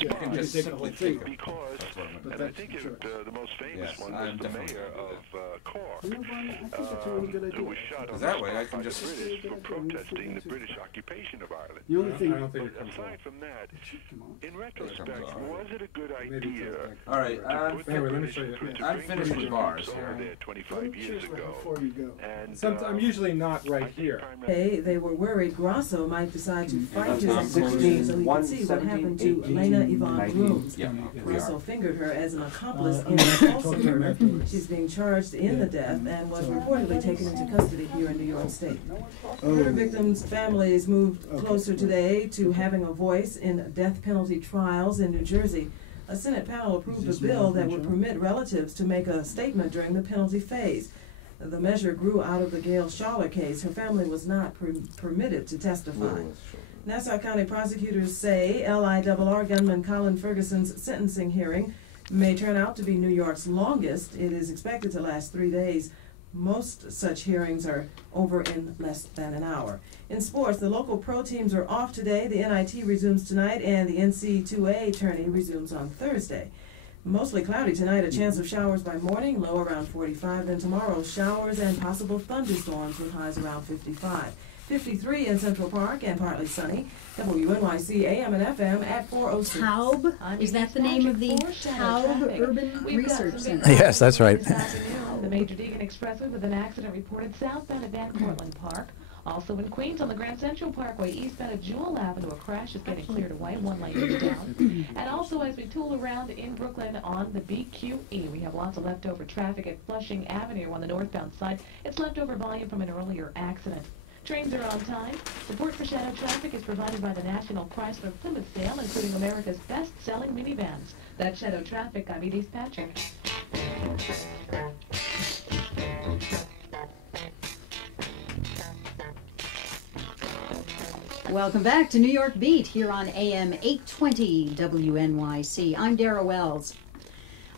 You can just simply take them. Because, and I think the most famous one was the mayor of Cork, who was shot on that way I the can spot by just... the British for protesting the British occupation of Ireland. The only thing, But aside from that, in retrospect, was it a good idea? All right, anyway, let me show you. I'm finished with bars here. There 25 years ago. before you go. And I'm usually not right here. They were worried Grasso might decide to fight his 16, so he could see what happened to Elena Yvonne Grooms. Yeah, Grasso fingered her as an accomplice in the Tulsa murder. She's being charged in the death and was reportedly taken into custody here in New York State. Murder victims' families moved closer today to having a voice in death penalty trials in New Jersey. A Senate panel approved a bill that would permit relatives to make a statement during the penalty phase. The measure grew out of the Gail Schaller case. Her family was not permitted to testify. Nassau County prosecutors say LIRR gunman Colin Ferguson's sentencing hearing may turn out to be New York's longest. It is expected to last 3 days. Most such hearings are over in less than an hour. In sports, the local pro teams are off today. The NIT resumes tonight, and the NC2A tourney resumes on Thursday. Mostly cloudy tonight, a chance of showers by morning, low around 45. Then tomorrow, showers and possible thunderstorms with highs around 55. 53 in Central Park and partly sunny. WNYC AM and FM at 4:06. Taub? Is that the name of the Taub Urban Research Center? Yes, that's right. The Major Deegan Expressway with an accident reported southbound at Van Cortlandt Park. Also in Queens on the Grand Central Parkway, eastbound at Jewel Avenue, a crash is getting cleared away. One lane is down. And also as we tool around in Brooklyn on the BQE, we have lots of leftover traffic at Flushing Avenue on the northbound side. It's leftover volume from an earlier accident. Trains are on time. Support for shadow traffic is provided by the National Chrysler Plymouth Sale, including America's best-selling minivans. That's shadow traffic. I'm Edie Patrick. Welcome back to New York Beat here on AM 820 WNYC. I'm Dara Wells.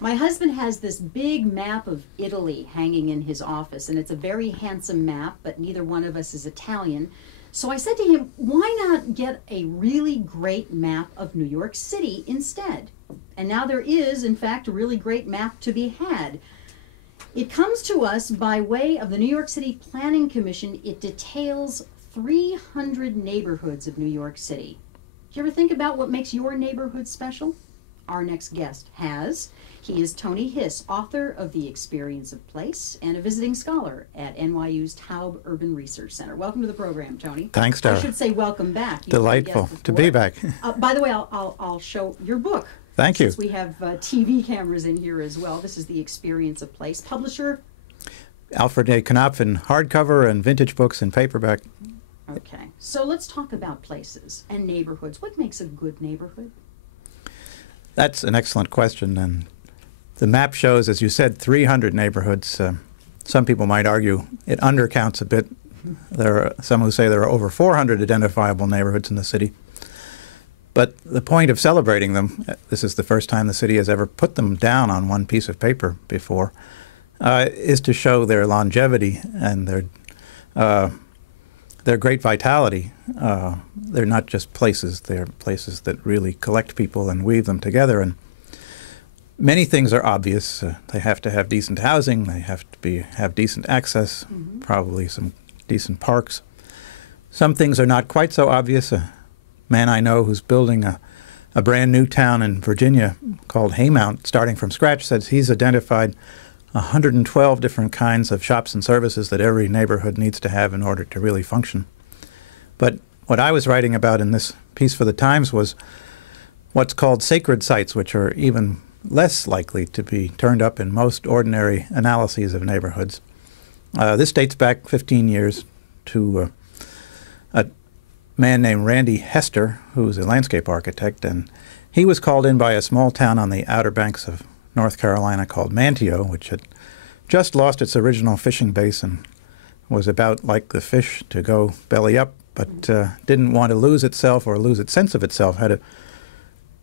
My husband has this big map of Italy hanging in his office, and it's a very handsome map, but neither one of us is Italian. So I said to him, why not get a really great map of New York City instead? And now there is, in fact, a really great map to be had. It comes to us by way of the New York City Planning Commission. It details 300 neighborhoods of New York City. Do you ever think about what makes your neighborhood special? Our next guest has. He is Tony Hiss, author of The Experience of Place and a visiting scholar at NYU's Taub Urban Research Center. Welcome to the program, Tony. Thanks, Dara. I should say welcome back. Delightful to be back. By the way, I'll show your book. Thank you. Since we have TV cameras in here as well. This is The Experience of Place. Publisher? Alfred A. Knopf in hardcover and vintage books in paperback. Okay. So let's talk about places and neighborhoods. What makes a good neighborhood? That's an excellent question, and the map shows, as you said, 300 neighborhoods. Some people might argue it undercounts a bit. There are some who say there are over 400 identifiable neighborhoods in the city. But the point of celebrating them, this is the first time the city has ever put them down on one piece of paper before, is to show their longevity and their great vitality. They're not just places, they're places that really collect people and weave them together. And many things are obvious. They have to have decent housing, they have to have decent access, probably some decent parks. Some things are not quite so obvious. A man I know who's building a brand new town in Virginia called Haymount, starting from scratch, says he's identified 112 different kinds of shops and services that every neighborhood needs to have in order to really function. But what I was writing about in this piece for the Times was what's called sacred sites, which are even less likely to be turned up in most ordinary analyses of neighborhoods. This dates back 15 years to a man named Randy Hester, who's a landscape architect, and he was called in by a small town on the Outer Banks of North Carolina called Manteo, which had just lost its original fishing base and was about like the fish to go belly up, but didn't want to lose itself or lose its sense of itself. Had a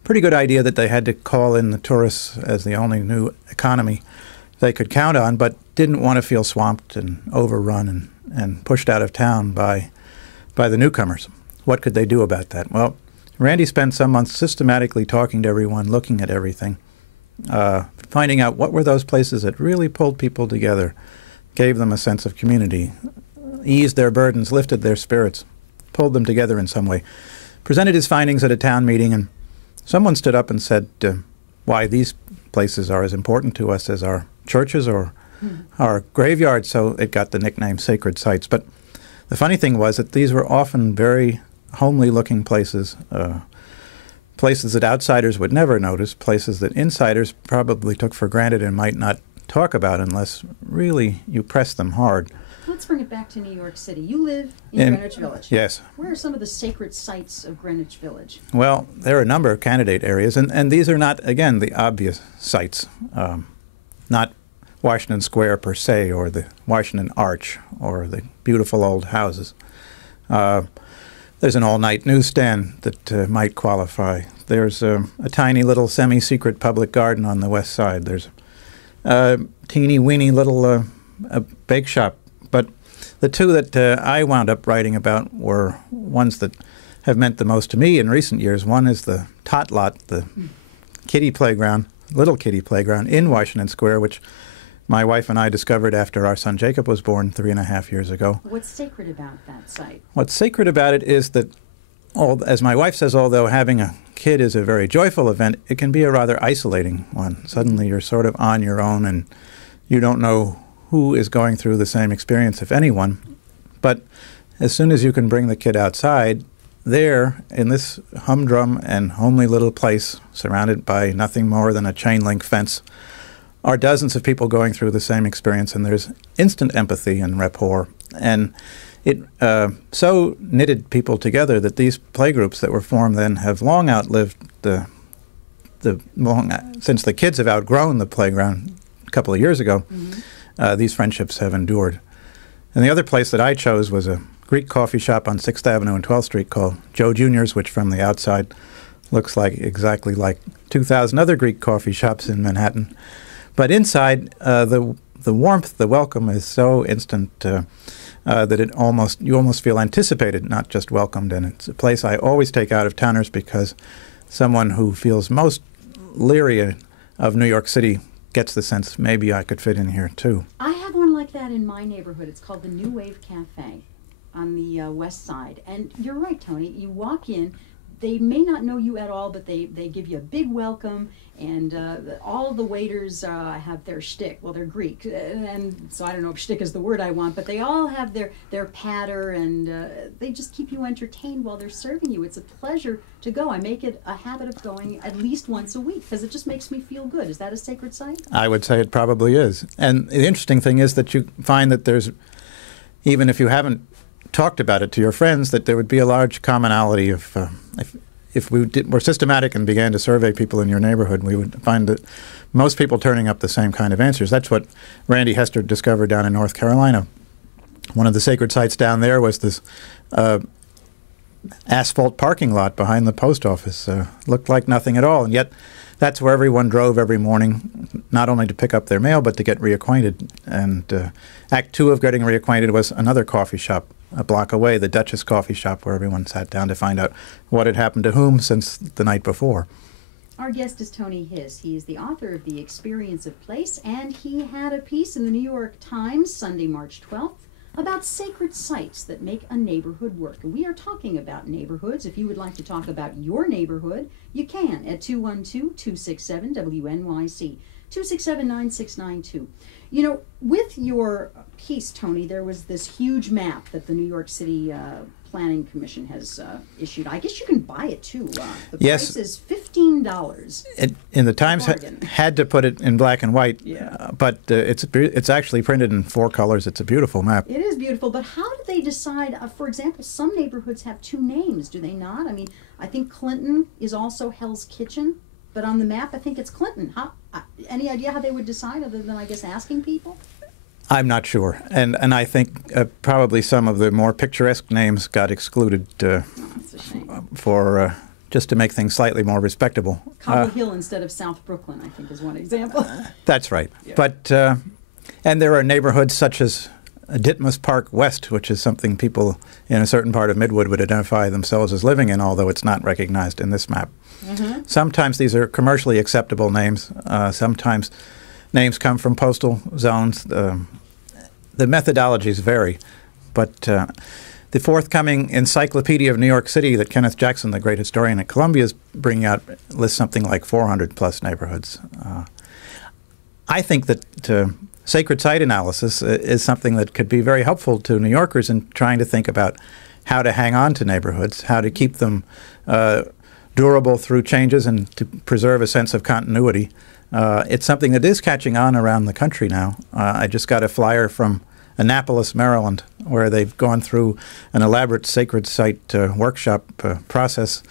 pretty good idea that they had to call in the tourists as the only new economy they could count on, but didn't want to feel swamped and overrun and pushed out of town by the newcomers. What could they do about that? Well, Randy spent some months systematically talking to everyone, looking at everything, finding out what were those places that really pulled people together, gave them a sense of community, eased their burdens, lifted their spirits, pulled them together in some way. Presented his findings at a town meeting, and someone stood up and said why these places are as important to us as our churches or our graveyards, so it got the nickname sacred sites. But the funny thing was that these were often very homely-looking places, places that outsiders would never notice, places that insiders probably took for granted and might not talk about unless really you press them hard. Let's bring it back to New York City. You live in Greenwich Village. Yes. Where are some of the sacred sites of Greenwich Village? Well, there are a number of candidate areas, and these are not, again, the obvious sites. Not Washington Square per se, or the Washington Arch, or the beautiful old houses. There's an all-night newsstand that might qualify. There's a tiny little semi-secret public garden on the west side. There's a teeny-weeny little bake shop. But the two that I wound up writing about were ones that have meant the most to me in recent years. One is the Tot Lot, the kiddie playground, little kiddie playground in Washington Square, which my wife and I discovered after our son Jacob was born 3.5 years ago. What's sacred about that site? What's sacred about it is that, as my wife says, although having a kid is a very joyful event, it can be a rather isolating one. Suddenly you're sort of on your own and you don't know who is going through the same experience, if anyone. But as soon as you can bring the kid outside, there, in this humdrum and homely little place, surrounded by nothing more than a chain-link fence, are dozens of people going through the same experience, and there's instant empathy and rapport. And it so knitted people together that these playgroups that were formed then have long outlived since the kids have outgrown the playground a couple of years ago. These friendships have endured. And the other place that I chose was a Greek coffee shop on 6th Avenue and 12th Street called Joe Jr.'s, which from the outside looks like exactly like 2,000 other Greek coffee shops in Manhattan. But inside, the warmth, the welcome is so instant that you almost feel anticipated, not just welcomed. And it's a place I always take out of towners because someone who feels most leery of New York City gets the sense maybe I could fit in here too. I have one like that in my neighborhood. It's called the New Wave Cafe on the west side. And you're right, Tony. You walk in, they may not know you at all, but they give you a big welcome, and all of the waiters have their shtick. Well, they're Greek, and so I don't know if shtick is the word I want, but they all have their patter, and they just keep you entertained while they're serving you. It's a pleasure to go. I make it a habit of going at least once a week because it just makes me feel good. Is that a sacred site? I would say it probably is. And the interesting thing is that you find that there's, even if you haven't talked about it to your friends, that there would be a large commonality of if we were systematic and began to survey people in your neighborhood, we would find that most people turning up the same kind of answers. That's what Randy Hester discovered down in North Carolina. One of the sacred sites down there was this asphalt parking lot behind the post office. Looked like nothing at all, and yet that's where everyone drove every morning, not only to pick up their mail, but to get reacquainted. And Act 2 of getting reacquainted was another coffee shop a block away, the Duchess Coffee Shop, where everyone sat down to find out what had happened to whom since the night before. Our guest is Tony Hiss. He is the author of The Experience of Place, and he had a piece in the New York Times Sunday, March 12th, about sacred sites that make a neighborhood work. And we are talking about neighborhoods. If you would like to talk about your neighborhood, you can at 212-267-WNYC, 267-9692. You know, with your piece, Tony, there was this huge map that the New York City Planning Commission has issued. I guess you can buy it too. The price is $15. In the Times had to put it in black and white, but it's actually printed in 4 colors. It's a beautiful map. It is beautiful, but how do they decide? For example, some neighborhoods have 2 names, do they not? I mean, I think Clinton is also Hell's Kitchen, but on the map I think it's Clinton. Any idea how they would decide other than, I guess, asking people? I'm not sure, and I think probably some of the more picturesque names got excluded for just to make things slightly more respectable. Cobble Hill instead of South Brooklyn, I think, is one example. That's right. Yeah. But and there are neighborhoods such as Ditmas Park West, which is something people in a certain part of Midwood would identify themselves as living in, although it's not recognized in this map. Sometimes these are commercially acceptable names. Sometimes names come from postal zones. The methodologies vary. But the forthcoming Encyclopedia of New York City that Kenneth Jackson, the great historian at Columbia, is bringing out lists something like 400-plus neighborhoods. I think that sacred site analysis is something that could be very helpful to New Yorkers in trying to think about how to hang on to neighborhoods, how to keep them durable through changes and to preserve a sense of continuity. It's something that is catching on around the country now. I just got a flyer from Annapolis, Maryland, where they've gone through an elaborate sacred site workshop process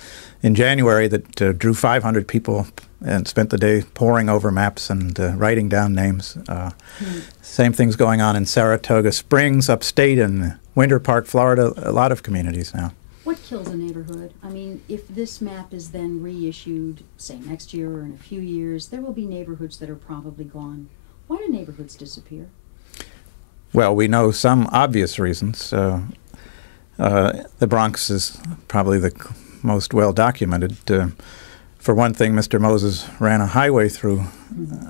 in January that drew 500 people and spent the day poring over maps and writing down names. Same thing's going on in Saratoga Springs, upstate, and Winter Park, Florida, a lot of communities now. What kills a neighborhood? I mean, if this map is then reissued, say next year or in a few years, there will be neighborhoods that are probably gone. Why do neighborhoods disappear? Well, we know some obvious reasons. The Bronx is probably the most well documented. For one thing, Mr. Moses ran a highway through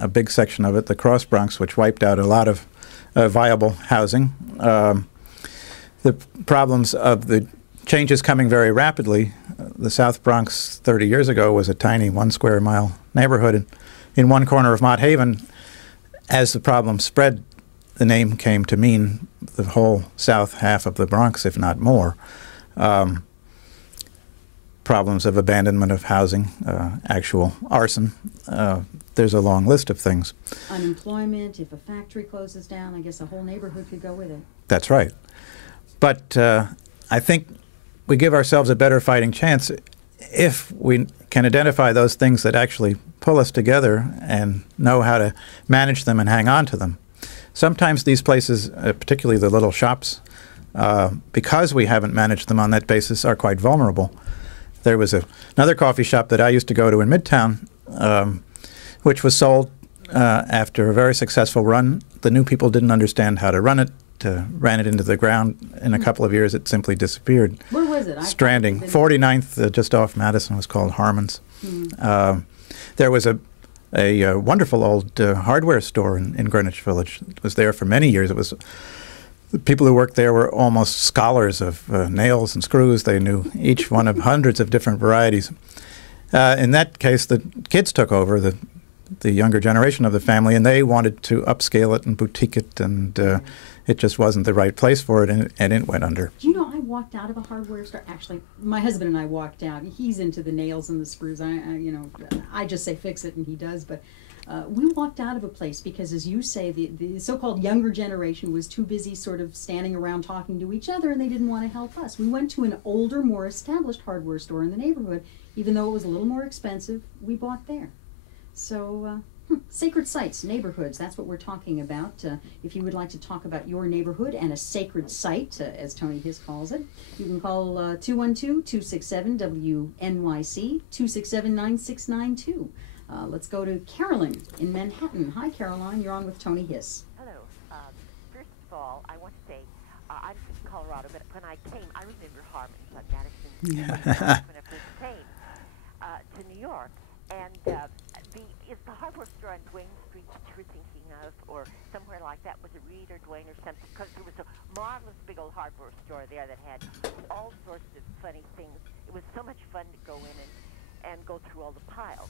a big section of it, the Cross Bronx, which wiped out a lot of viable housing. The problems of the changes coming very rapidly. The South Bronx 30 years ago was a tiny 1 square mile neighborhood in one corner of Mott Haven. As the problem spread, the name came to mean the whole south half of the Bronx, if not more. Problems of abandonment of housing, actual arson. There's a long list of things. Unemployment, if a factory closes down, I guess a whole neighborhood could go with it. That's right. But I think we give ourselves a better fighting chance if we can identify those things that actually pull us together and know how to manage them and hang on to them. Sometimes these places, particularly the little shops, because we haven't managed them on that basis, are quite vulnerable. There was another coffee shop that I used to go to in Midtown, which was sold after a very successful run. The new people didn't understand how to run it, ran it into the ground. In a couple of years, it simply disappeared. Where was it? Stranding. 49th, just off Madison, was called Harmon's. There was a wonderful old hardware store in Greenwich Village. It was there for many years. The people who worked there were almost scholars of nails and screws. They knew each one of hundreds of different varieties. In that case, the kids took over, the younger generation of the family, and they wanted to upscale it and boutique it, and it just wasn't the right place for it, and it went under. Do you know, I walked out of a hardware store. Actually, my husband and I walked out. He's into the nails and the screws. I just say fix it, and he does. But we walked out of a place because, as you say, the so-called younger generation was too busy sort of standing around talking to each other, and they didn't want to help us. We went to an older, more established hardware store in the neighborhood. Even though it was a little more expensive, we bought there. So, sacred sites, neighborhoods, that's what we're talking about. If you would like to talk about your neighborhood and a sacred site, as Tony Hiss calls it, you can call 212-267-WNYC, 267-9692. Let's go to Carolyn in Manhattan. Hi, Caroline. You're on with Tony Hiss. Hello. First of all, I want to say I'm from Colorado, but when I came, I remember Harmon's on Madison when I first came to New York. And is the hardware store on Duane Street that you were thinking of, or somewhere like that? Was it Reed or Duane or something? Because there was a marvelous big old hardware store there that had all sorts of funny things. It was so much fun to go in and go through all the piles.